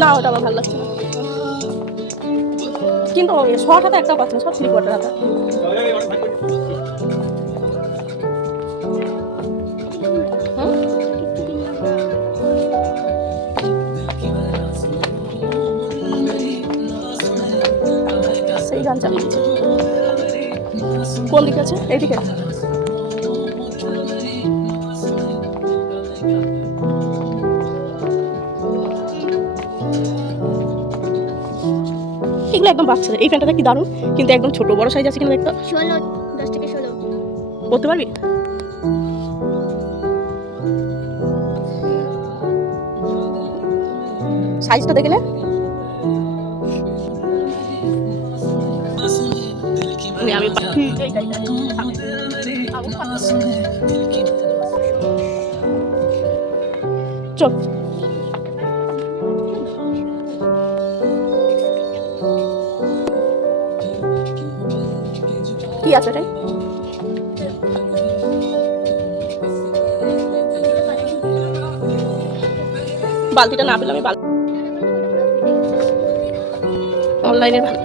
না ওটা আমার ভালো লাগছে না, কিন্তু শর্ট হাতে একটা পাচ্ছে না, সব 3/4 হাতে। সেই গান চালিয়েছে, কোন দিকে আছে? এইদিকে। এগুলো একদম বাচ্চাদের। এই প্যান্টটা কি দারুণ, কিন্তু একদম ছোট। বড় সাইজ আছে কিনা দেখতো। 16, 10 থেকে 16 পড়তে পারবি? সাইজটা দেখে নে। আমি চল কি আছে রে? বালতিটা না পেলে আমি অনলাইনে ভালো।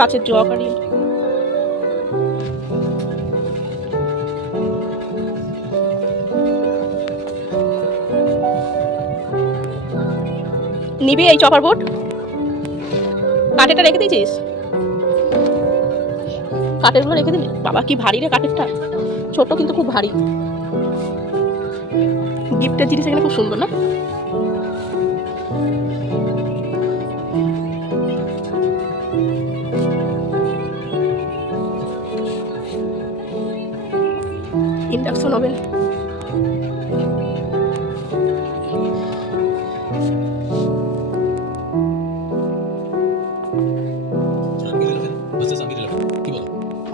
কাছের জগ আর নিবি এই চপার বোর্ড। কাঠেরটা রেখে দিয়েছিস? কাঠেরগুলো রেখে দিবি? বাবা কি ভারী রে কাঠেরটা, ছোট কিন্তু খুব ভারী। গিফটের জিনিস এখানে খুব সুন্দর না? Induction oven.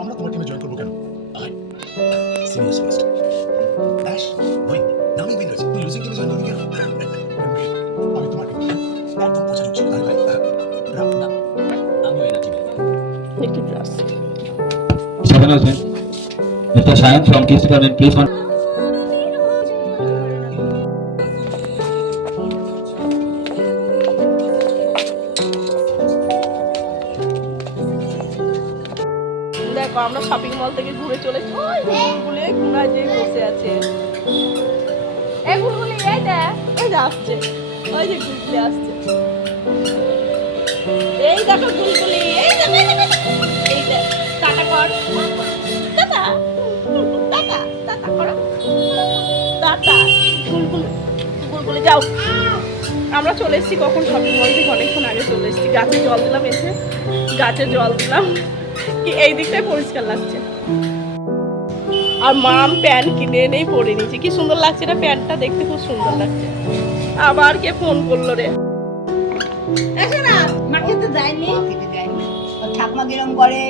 আমরা তোমার টিমে জয়েন করবো কেন? সিরিয়াস ফার্স্ট অ্যাশ ওই নামই বিন রয়েছে, তুই লুজিং টিমে জয়েন করবি কেন? আমি তোমার একদম পছন্দ হচ্ছে। আরে ভাই না, আমি ওই না টিমে। একটু glass. Seven also. Mr. Sayan from Kiss Department, please on. দেখো আমরা শপিং মল থেকে ঘুরে চলেছি, ওই গুলগুলি কোনায় যে বসে আছে। এই গুলগুলি এই দেখ, ওই যে আসছে, ওই যে গুলগুলি আসছে। এই দেখো গুলগুলি, এই দেখ, এই দেখ, টাটা কর, টাটা, টাটা, টাটা করো, টাটা। গুলগুলি, গুলগুলি যাও। আমরা চলে এসেছি কখন? শপিং মল থেকে অনেকক্ষণ আগে চলে এসেছি। গাছে জল দিলাম, এসে গাছে জল দিলাম, কি এই দিকটাই পরিষ্কার লাগছে। আর মাম প্যান্ট কিনে এনেই পরে নিয়েছি, কি সুন্দর লাগছে না প্যান্টটা, দেখতে খুব সুন্দর লাগছে। আবার কে ফোন করলো রে? মাকে তো যায়নি, ঠাকুমা কিরম করে